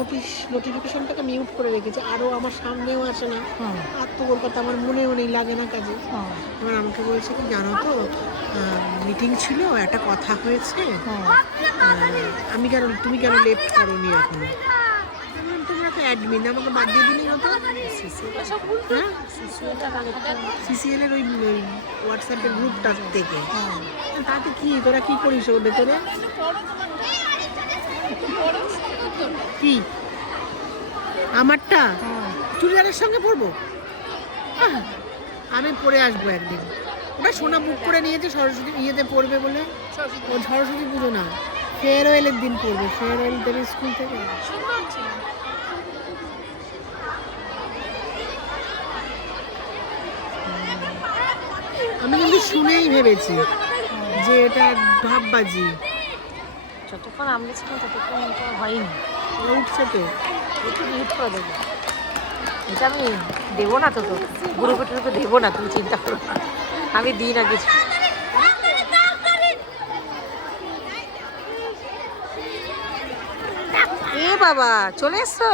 Notice নোটিফিকেশনটাকে mute করে রেখেছে। আরও আমার সামনেও আসে না। আর তো কথা আমার মনেও নেই লাগে না কাজে। এবার আমাকে বলছে কি জানো তো মিটিং ছিল একটা কথা হয়েছে। আমি কেন তুমি কেন লেট করনি এখন? তোমরা তো অ্যাডমিন আমাকে বাদ দিয়ে দিলেই হতো। হ্যাঁ সিসিএল এর ওই হোয়াটসঅ্যাপের গ্রুপটার থেকে। তাতে কি তোরা কি করিস ওর ভেতরে? কি? আমারটা? চুড়িদারের সঙ্গে পরবো? আমি পরে আসব একদিন। ওটা সোনা বুক করে নিয়েছে সরস্বতী ইয়েতে পড়বে বলে। ও সরস্বতী পুজো না। ফেয়ারওয়েলের দিন পড়বে ফেয়ারওয়েল দেবে স্কুল থেকে। আমি কিন্তু শুনেই ভেবেছি যে এটা ভাববাজি যতক্ষণ আমরা ছিলাম ততক্ষণ এটা হয়নি উঠছে তো একটু মিউট করে দেবো। এটা আমি দেবো না তো তোকে গ্রুপে টুরুপে দেবো না তুমি চিন্তা করো আমি দিই না কিছু। এ বাবা চলে এসছো?